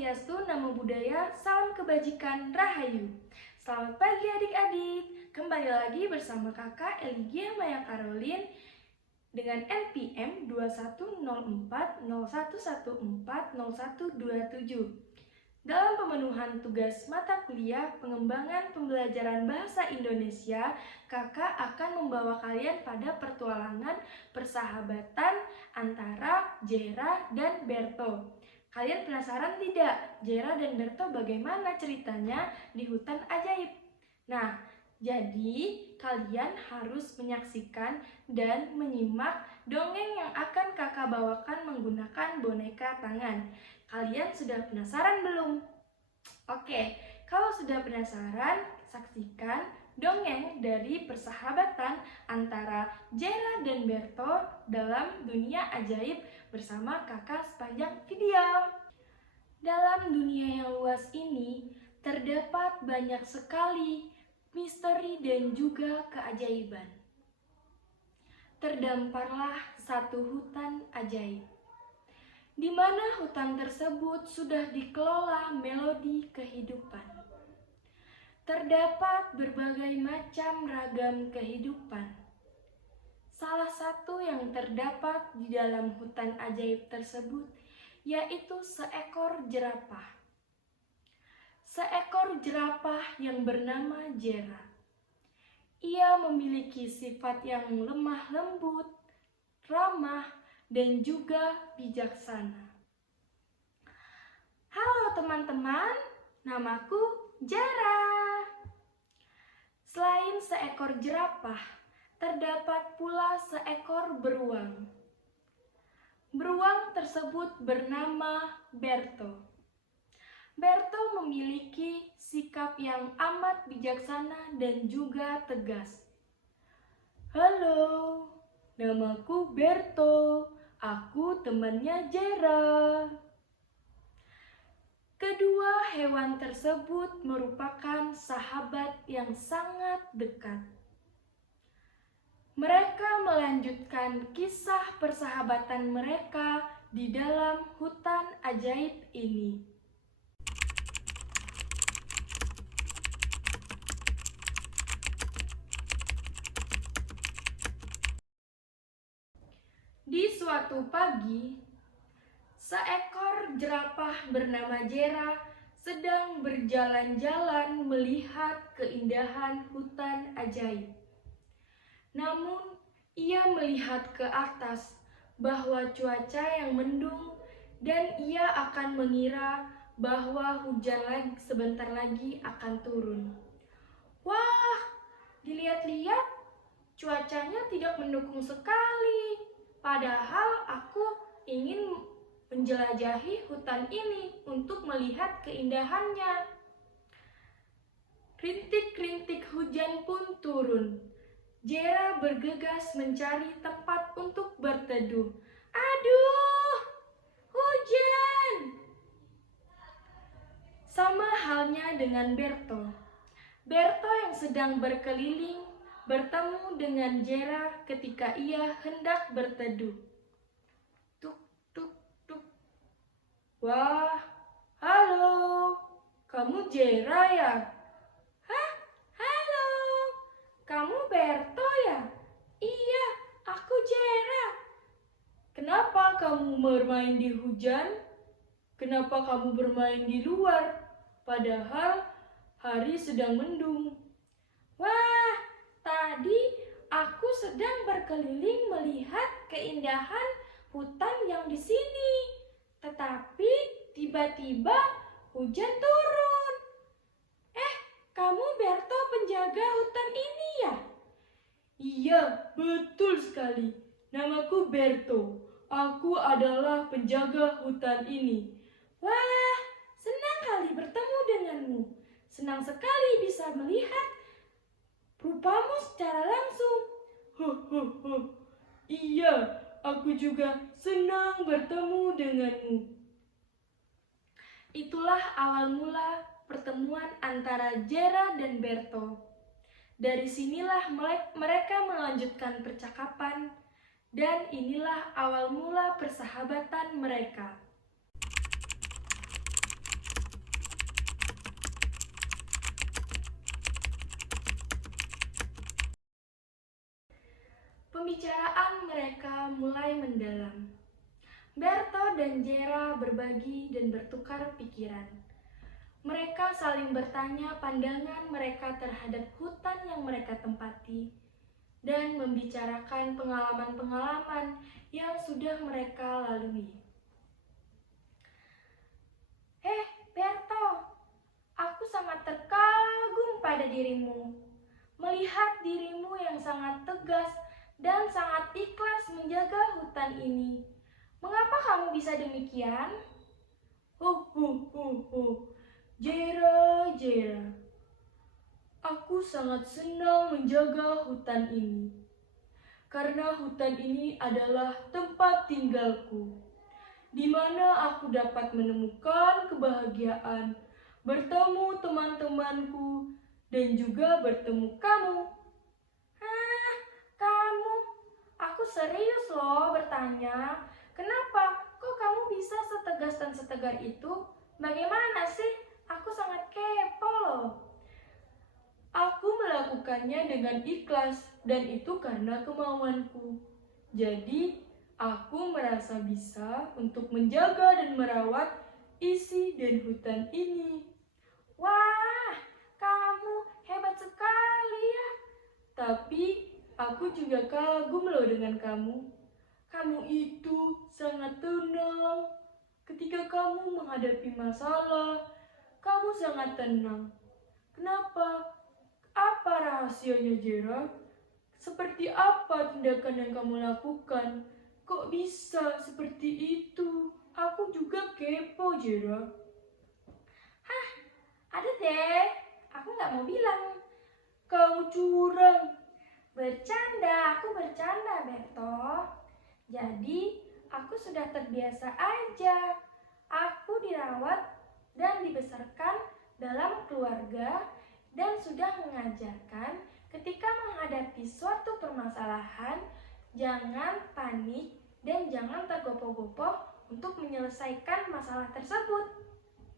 Swastiastu, Namo Buddhaya, Salam Kebajikan, Rahayu. Selamat pagi adik-adik, kembali lagi bersama kakak Eligia Maya Karolin dengan NPM 210401140127 dalam pemenuhan tugas mata kuliah pengembangan pembelajaran bahasa Indonesia. Kakak akan membawa kalian pada petualangan persahabatan antara Jera dan Berto. Kalian penasaran tidak, Jera dan Berto bagaimana ceritanya di hutan ajaib? Nah, jadi kalian harus menyaksikan dan menyimak dongeng yang akan kakak bawakan menggunakan boneka tangan. Kalian sudah penasaran belum? Oke, kalau sudah penasaran, saksikan dongeng dari persahabatan antara Jera dan Berto dalam dunia ajaib bersama kakak sepanjang video. Dalam dunia yang luas ini, terdapat banyak sekali misteri dan juga keajaiban. Terdamparlah satu hutan ajaib, di mana hutan tersebut sudah dikelola melodi kehidupan. Terdapat berbagai macam ragam kehidupan. Salah satu yang terdapat di dalam hutan ajaib tersebut yaitu seekor jerapah. Seekor jerapah yang bernama Jera. Ia memiliki sifat yang lemah lembut, ramah, dan juga bijaksana. Halo teman-teman, namaku Jera. Selain seekor jerapah, terdapat pula seekor beruang. Beruang tersebut bernama Berto. Berto memiliki sikap yang amat bijaksana dan juga tegas. Halo, namaku Berto. Aku temannya Jera. Kedua hewan tersebut merupakan sahabat yang sangat dekat. Mereka melanjutkan kisah persahabatan mereka di dalam hutan ajaib ini. Di suatu pagi, seekor jerapah bernama Jera sedang berjalan-jalan melihat keindahan hutan ajaib. Namun, ia melihat ke atas bahwa cuaca yang mendung dan ia akan mengira bahwa hujan sebentar lagi akan turun. Wah, dilihat-lihat cuacanya tidak mendukung sekali. Padahal aku ingin menjelajahi hutan ini untuk melihat keindahannya. Rintik-rintik hujan pun turun. Jera bergegas mencari tempat untuk berteduh. Aduh, hujan! Sama halnya dengan Berto. Berto yang sedang berkeliling bertemu dengan Jera ketika ia hendak berteduh. Tuk, tuk, tuk. Wah, halo, kamu Jera ya? Hah, halo, kamu Berto ya? Iya, aku Jera. Kenapa kamu bermain di hujan? Kenapa kamu bermain di luar? Padahal hari sedang mendung. Wah, tadi aku sedang berkeliling melihat keindahan hutan yang di sini. Tetapi tiba-tiba hujan turun. Kamu Berto penjaga hutan ini ya? Iya, betul sekali. Namaku Berto. Aku adalah penjaga hutan ini. Wah, senang kali bertemu denganmu. Senang sekali bisa melihat rupamu secara langsung. Iya, aku juga senang bertemu denganmu. Itulah awal mula pertemuan antara Jera dan Berto. Dari sinilah mereka melanjutkan percakapan, dan inilah awal mula persahabatan mereka. Pembicaraan mereka mulai mendalam. Berto dan Jera berbagi dan bertukar pikiran. Mereka saling bertanya pandangan mereka terhadap hutan yang mereka tempati dan membicarakan pengalaman-pengalaman yang sudah mereka lalui. Berto, aku sangat terkagum pada dirimu. Melihat dirimu yang sangat tegas dan sangat ikhlas menjaga hutan ini. Mengapa kamu bisa demikian? Jera. Aku sangat senang menjaga hutan ini. Karena hutan ini adalah tempat tinggalku, di mana aku dapat menemukan kebahagiaan, bertemu teman-temanku, dan juga bertemu kamu. Kamu? Aku serius loh bertanya. Kenapa? Kok kamu bisa setegas dan setegar itu? Bagaimana sih? Aku sangat kepo loh. Aku melakukannya dengan ikhlas dan itu karena kemauanku. Jadi, aku merasa bisa untuk menjaga dan merawat isi dan hutan ini. Wah, kamu hebat sekali ya. Tapi aku juga kagum loh dengan kamu. Kamu itu sangat tenang. Ketika kamu menghadapi masalah, kamu sangat tenang. Kenapa? Apa rahasianya, Jera? Seperti apa tindakan yang kamu lakukan? Kok bisa seperti itu? Aku juga kepo, Jera. Ada deh. Aku nggak mau bilang. Kamu curang. Aku bercanda, Berto. Jadi, aku sudah terbiasa aja. Aku dirawat dan dibesarkan dalam keluarga dan sudah mengajarkan ketika menghadapi suatu permasalahan, jangan panik dan jangan tergopoh-gopoh untuk menyelesaikan masalah tersebut.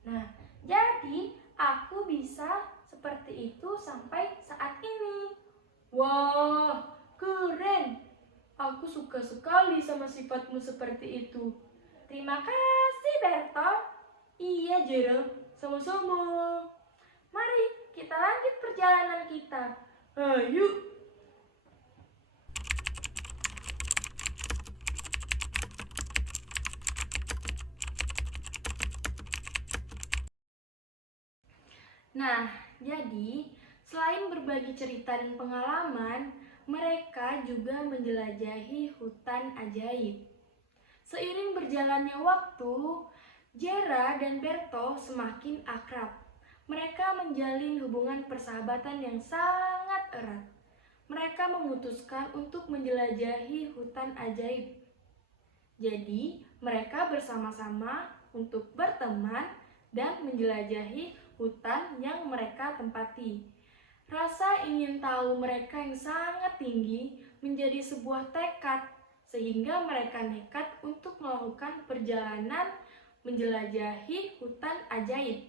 Nah, jadi aku bisa seperti itu sampai saat ini. Wah, keren. Aku suka sekali sama sifatmu seperti itu. Terima kasih, Berto. Iya, Jera. Sama-sama. Mari kita lanjut perjalanan kita. Ayo. Nah, jadi selain berbagi cerita dan pengalaman, mereka juga menjelajahi hutan ajaib. Seiring berjalannya waktu, Jera dan Berto semakin akrab. Mereka menjalin hubungan persahabatan yang sangat erat. Mereka memutuskan untuk menjelajahi hutan ajaib. Jadi, mereka bersama-sama untuk berteman dan menjelajahi hutan yang mereka tempati. Rasa ingin tahu mereka yang sangat tinggi menjadi sebuah tekad, sehingga mereka nekat untuk melakukan perjalanan menjelajahi hutan ajaib.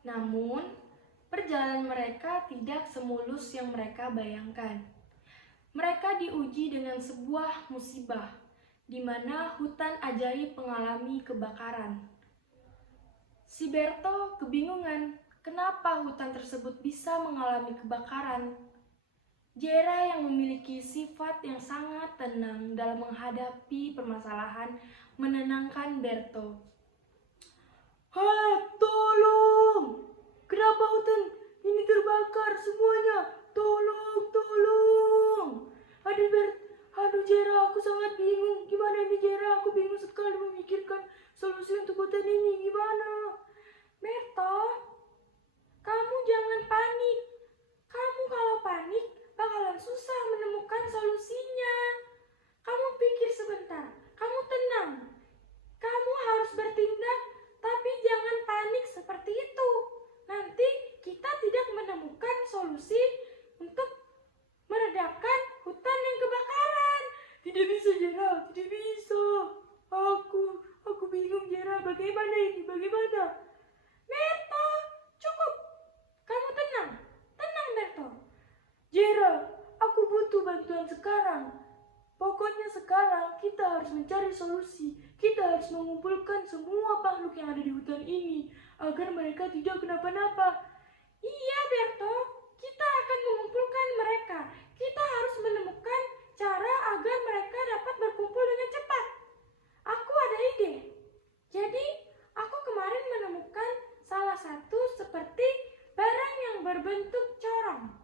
Namun, perjalanan mereka tidak semulus yang mereka bayangkan. Mereka diuji dengan sebuah musibah, di mana hutan ajaib mengalami kebakaran. Si Berto kebingungan, kenapa hutan tersebut bisa mengalami kebakaran. Jera yang memiliki sifat yang sangat tenang dalam menghadapi permasalahan menenangkan Berto. Tolong! Kenapa hutan ini terbakar semuanya? Tolong! Aduh Jera, aku sangat bingung. Gimana ini Jera? Aku bingung sekali memikirkan solusi untuk hutan ini. Gimana? Berto, kamu jangan panik. Kamu kalau panik bakalan susah menemukan solusinya. Kamu pikir sebentar. Kamu tenang. Kamu harus bertindak, tapi jangan panik seperti itu. Nanti kita tidak menemukan solusi untuk meredakan hutan yang kebakaran. Tidak bisa, Jera. Tidak bisa. Aku bingung, Jera. Bagaimana sekarang. Pokoknya sekarang kita harus mencari solusi. Kita harus mengumpulkan semua makhluk yang ada di hutan ini agar mereka tidak kenapa-napa. Iya, Berto, kita akan mengumpulkan mereka. Kita harus menemukan cara agar mereka dapat berkumpul dengan cepat. Aku ada ide. Jadi, aku kemarin menemukan salah satu seperti barang yang berbentuk corong,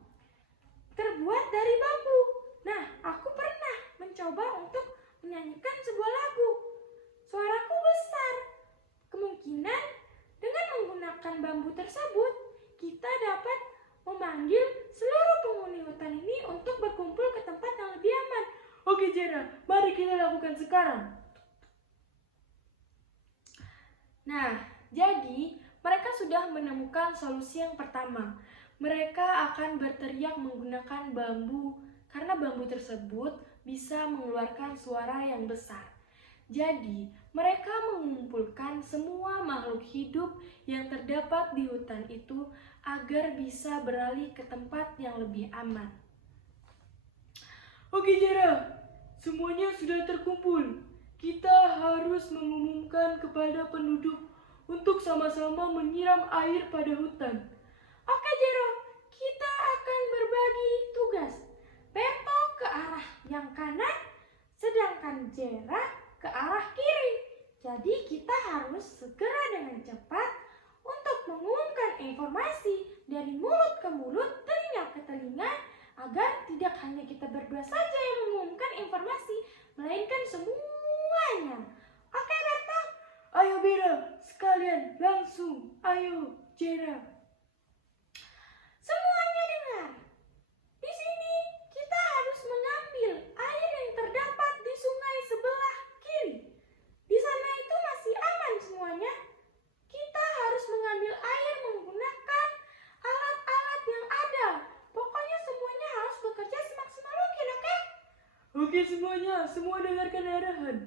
terbuat dari bambu. Nah, aku pernah mencoba untuk menyanyikan sebuah lagu. Suaraku besar. Kemungkinan dengan menggunakan bambu tersebut, kita dapat memanggil seluruh penghuni hutan ini untuk berkumpul ke tempat yang lebih aman. Oke, Jera, mari kita lakukan sekarang. Nah, jadi mereka sudah menemukan solusi yang pertama. Mereka akan berteriak menggunakan bambu karena bambu tersebut bisa mengeluarkan suara yang besar. Jadi, mereka mengumpulkan semua makhluk hidup yang terdapat di hutan itu agar bisa beralih ke tempat yang lebih aman. Oke, Jera, semuanya sudah terkumpul. Kita harus mengumumkan kepada penduduk untuk sama-sama menyiram air pada hutan. Oke, Jero, kita akan berbagi tugas. Berto ke arah yang kanan, sedangkan Jera ke arah kiri. Jadi kita harus segera dengan cepat untuk mengumumkan informasi dari mulut ke mulut, telinga ke telinga, agar tidak hanya kita berdua saja yang mengumumkan informasi, melainkan semuanya. Oke, Berto? Ayo, Bira, sekalian langsung. Ayo, Jera. Semuanya dengar. Di sini kita harus mengambil air yang terdapat di sungai sebelah kiri. Di sana itu masih aman semuanya. Kita harus mengambil air menggunakan alat-alat yang ada. Pokoknya semuanya harus bekerja semaksimal mungkin, oke? Oke semuanya, semua dengarkan arahan.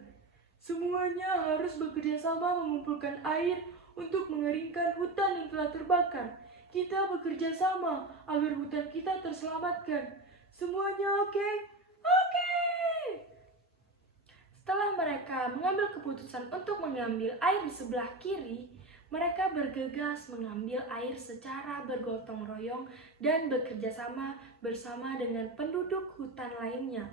Semuanya harus bekerja sama mengumpulkan air untuk mengeringkan hutan yang telah terbakar. Kita bekerja sama agar hutan kita terselamatkan. Semuanya oke? Oke! Setelah mereka mengambil keputusan untuk mengambil air di sebelah kiri, mereka bergegas mengambil air secara bergotong royong dan bekerja sama bersama dengan penduduk hutan lainnya.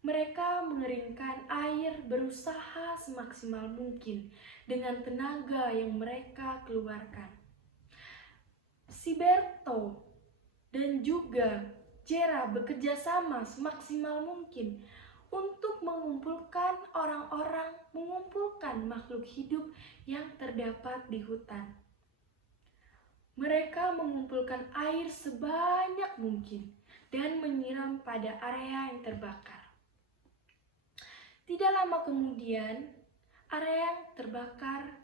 Mereka mengeringkan air berusaha semaksimal mungkin dengan tenaga yang mereka keluarkan. Si Berto dan juga Jera bekerja sama semaksimal mungkin untuk mengumpulkan orang-orang, mengumpulkan makhluk hidup yang terdapat di hutan. Mereka mengumpulkan air sebanyak mungkin dan menyiram pada area yang terbakar. Tidak lama kemudian, area yang terbakar,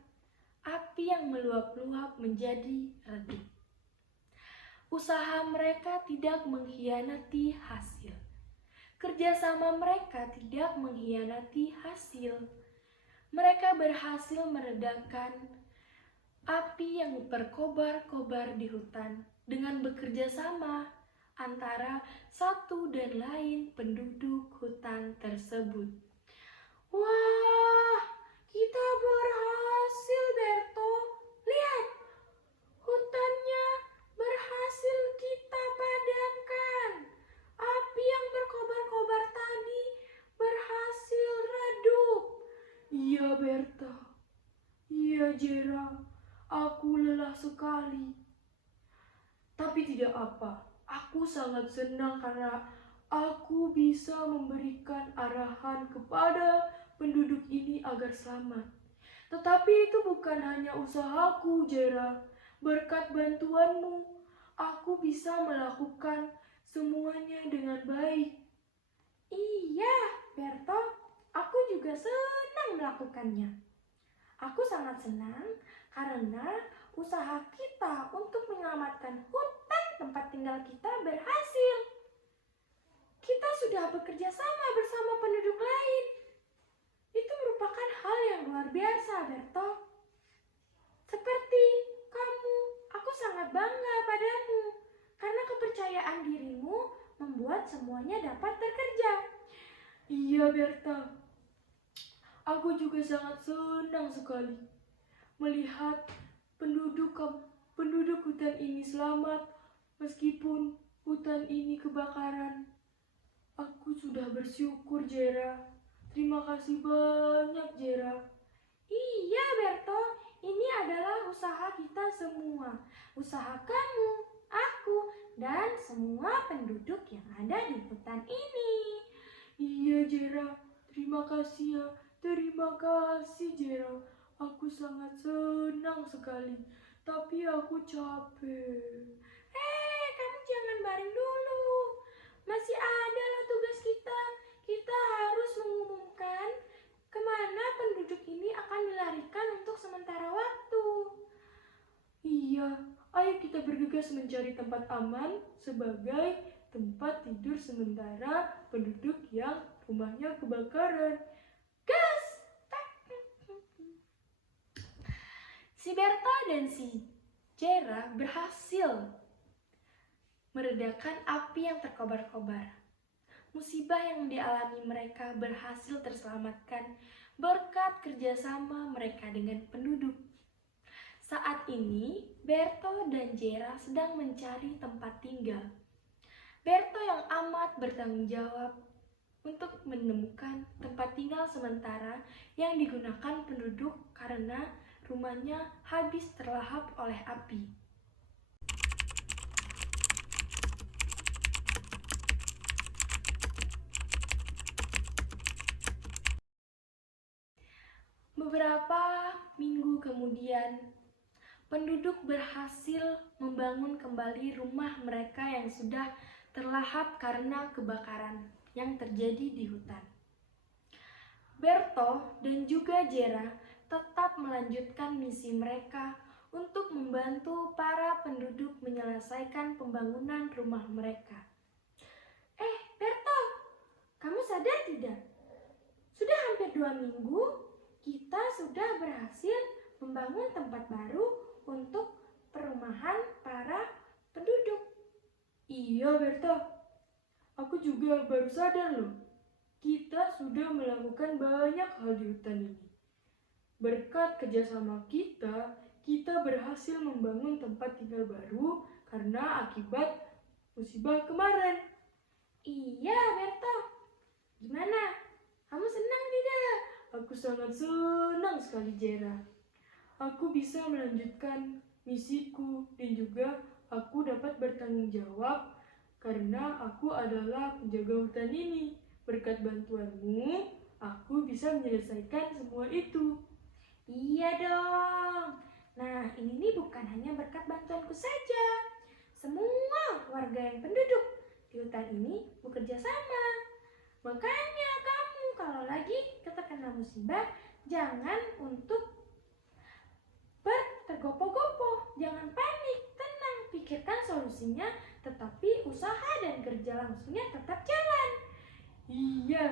api yang meluap-luap menjadi redup. Usaha mereka tidak mengkhianati hasil. Kerjasama mereka tidak mengkhianati hasil. Mereka berhasil meredakan api yang berkobar-kobar di hutan dengan bekerja sama antara satu dan lain penduduk hutan tersebut. Wah, kita berhasil, Berto. Lihat, hutannya berhasil kita padamkan. Api yang berkobar-kobar tadi berhasil redup. Iya, Berta. Iya, Jera. Aku lelah sekali. Tapi tidak apa. Aku sangat senang karena aku bisa memberikan arahan kepada penduduk ini agar selamat. Tetapi itu bukan hanya usahaku, Jera. Berkat bantuanmu, aku bisa melakukan semuanya dengan baik. Iya, Berto, aku juga senang melakukannya. Aku sangat senang karena usaha kita untuk menyelamatkan hutan tempat tinggal kita berhasil. Kita sudah bekerja sama bersama penduduk lain. Itu merupakan hal yang luar biasa, Berto. Seperti kamu, aku sangat bangga padamu karena kepercayaan dirimu membuat membuat semuanya dapat bekerja. Iya, Berta. Aku juga sangat senang sekali melihat penduduk hutan ini selamat meskipun hutan ini kebakaran. Aku sudah bersyukur, Jera. Terima kasih banyak, Jera. Iya, Berto. Ini adalah usaha kita semua. Usaha kamu, aku, dan semua penduduk yang ada di hutan ini. Iya, Jera. Terima kasih ya. Terima kasih, Jera. Aku sangat senang sekali. Tapi aku capek. Kamu jangan baring dulu. Masih ada lah tugas kita. Kita harus mengumumkan kemana penduduk ini akan dilarikan untuk sementara waktu. Iya, ayo kita bergegas mencari tempat aman sebagai tempat tidur sementara penduduk yang rumahnya kebakaran. Gas! Si Berta dan si Jera berhasil meredakan api yang terkobar-kobar. Musibah yang dialami mereka berhasil terselamatkan berkat kerjasama mereka dengan penduduk. Saat ini, Berto dan Jera sedang mencari tempat tinggal. Berto yang amat bertanggung jawab untuk menemukan tempat tinggal sementara yang digunakan penduduk karena rumahnya habis terlahap oleh api. Beberapa minggu kemudian, penduduk berhasil membangun kembali rumah mereka yang sudah terlahap karena kebakaran yang terjadi di hutan. Berto dan juga Jera tetap melanjutkan misi mereka untuk membantu para penduduk menyelesaikan pembangunan rumah mereka. Berto, kamu sadar tidak? Sudah hampir 2 minggu kita sudah berhasil membangun tempat baru untuk perumahan para penduduk. Iya, Berta. Aku juga baru sadar loh. Kita sudah melakukan banyak hal di hutan ini. Berkat kerjasama kita berhasil membangun tempat tinggal baru karena akibat musibah kemarin. Iya, Berta. Gimana? Kamu senang tidak? Aku sangat senang sekali, Jera. Aku bisa melanjutkan misiku dan juga aku dapat bertanggung jawab karena aku adalah penjaga hutan ini. Berkat bantuanmu, aku bisa menyelesaikan semua itu. Iya dong. Nah, ini bukan hanya berkat bantuanku saja. Semua warga yang penduduk di hutan ini bekerja sama. Makanya kamu kalau lagi terkena musibah, jangan untuk tergopoh-gopoh, jangan panik, tenang, pikirkan solusinya, tetapi usaha dan kerja langsungnya tetap jalan. Iya,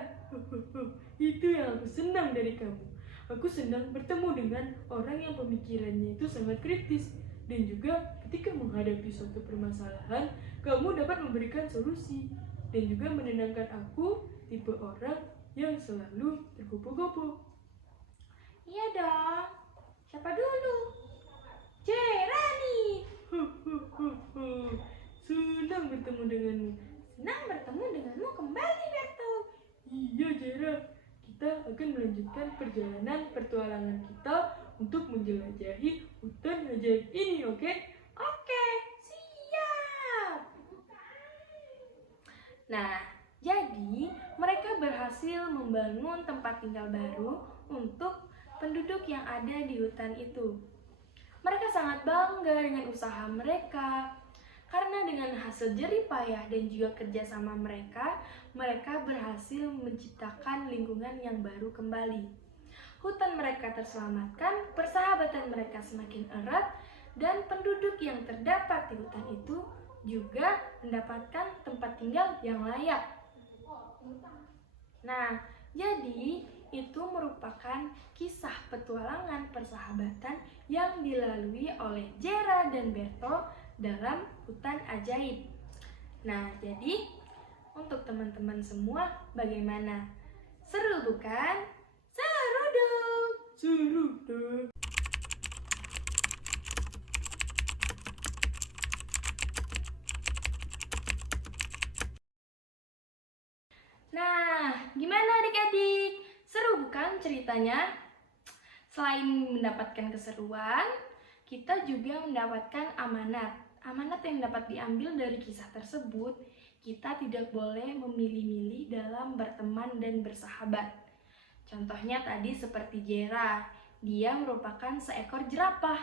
itu yang aku senang dari kamu. Aku senang bertemu dengan orang yang pemikirannya itu sangat kritis dan juga ketika menghadapi suatu permasalahan, kamu dapat memberikan solusi dan juga menenangkan aku, tipe orang yang selalu tergopoh-gopoh. Iya dong. Siapa dulu? Jera nih. Senang bertemu denganmu. Senang bertemu denganmu kembali, Berto. Iya, Jera. Kita akan melanjutkan perjalanan petualangan kita untuk menjelajahi hutan ajaib ini, oke? Oke, siap. Nah, jadi mereka berhasil membangun tempat tinggal baru untuk penduduk yang ada di hutan itu. Mereka sangat bangga dengan usaha mereka, karena dengan hasil jerih payah dan juga kerjasama mereka berhasil menciptakan lingkungan yang baru kembali. Hutan mereka terselamatkan, persahabatan mereka semakin erat, dan penduduk yang terdapat di hutan itu juga mendapatkan tempat tinggal yang layak. Nah, jadi itu merupakan kisah petualangan persahabatan yang dilalui oleh Jera dan Berto dalam hutan ajaib. Nah, jadi Untuk teman-teman semua, bagaimana? Seru bukan? Seru dong! Seru dong! Nah, gimana adik-adik? Seru bukan ceritanya? Selain mendapatkan keseruan, kita juga mendapatkan amanat. Amanat yang dapat diambil dari kisah tersebut, kita tidak boleh memilih-milih dalam berteman dan bersahabat. Contohnya tadi seperti Jera, dia merupakan seekor jerapah,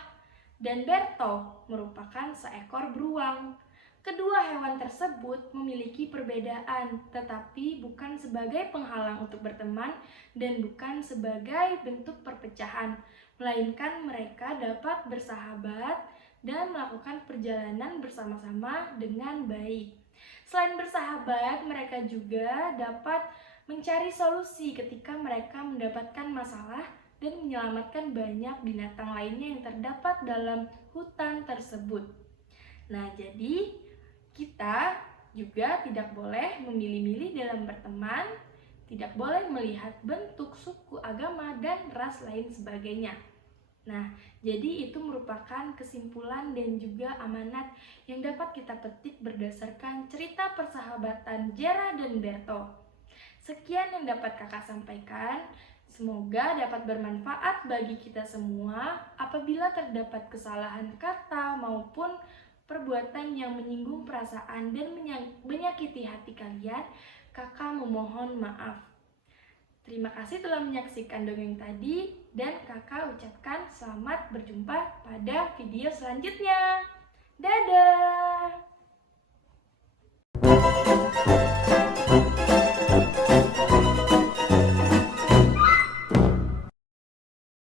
dan Berto merupakan seekor beruang. Kedua hewan tersebut memiliki perbedaan, tetapi bukan sebagai penghalang untuk berteman dan bukan sebagai bentuk perpecahan, melainkan mereka dapat bersahabat dan melakukan perjalanan bersama-sama dengan baik. Selain bersahabat, mereka juga dapat mencari solusi ketika mereka mendapatkan masalah dan menyelamatkan banyak binatang lainnya yang terdapat dalam hutan tersebut. Nah, jadi kita juga tidak boleh memilih-milih dalam berteman, tidak boleh melihat bentuk, suku, agama, dan ras lain sebagainya. Nah, jadi itu merupakan kesimpulan dan juga amanat yang dapat kita petik berdasarkan cerita persahabatan Jera dan Berto. Sekian yang dapat kakak sampaikan. Semoga dapat bermanfaat bagi kita semua. Apabila terdapat kesalahan kata maupun perbuatan yang menyinggung perasaan dan menyakiti hati kalian, kakak memohon maaf. Terima kasih telah menyaksikan dongeng tadi dan kakak ucapkan selamat berjumpa pada video selanjutnya. Dadah!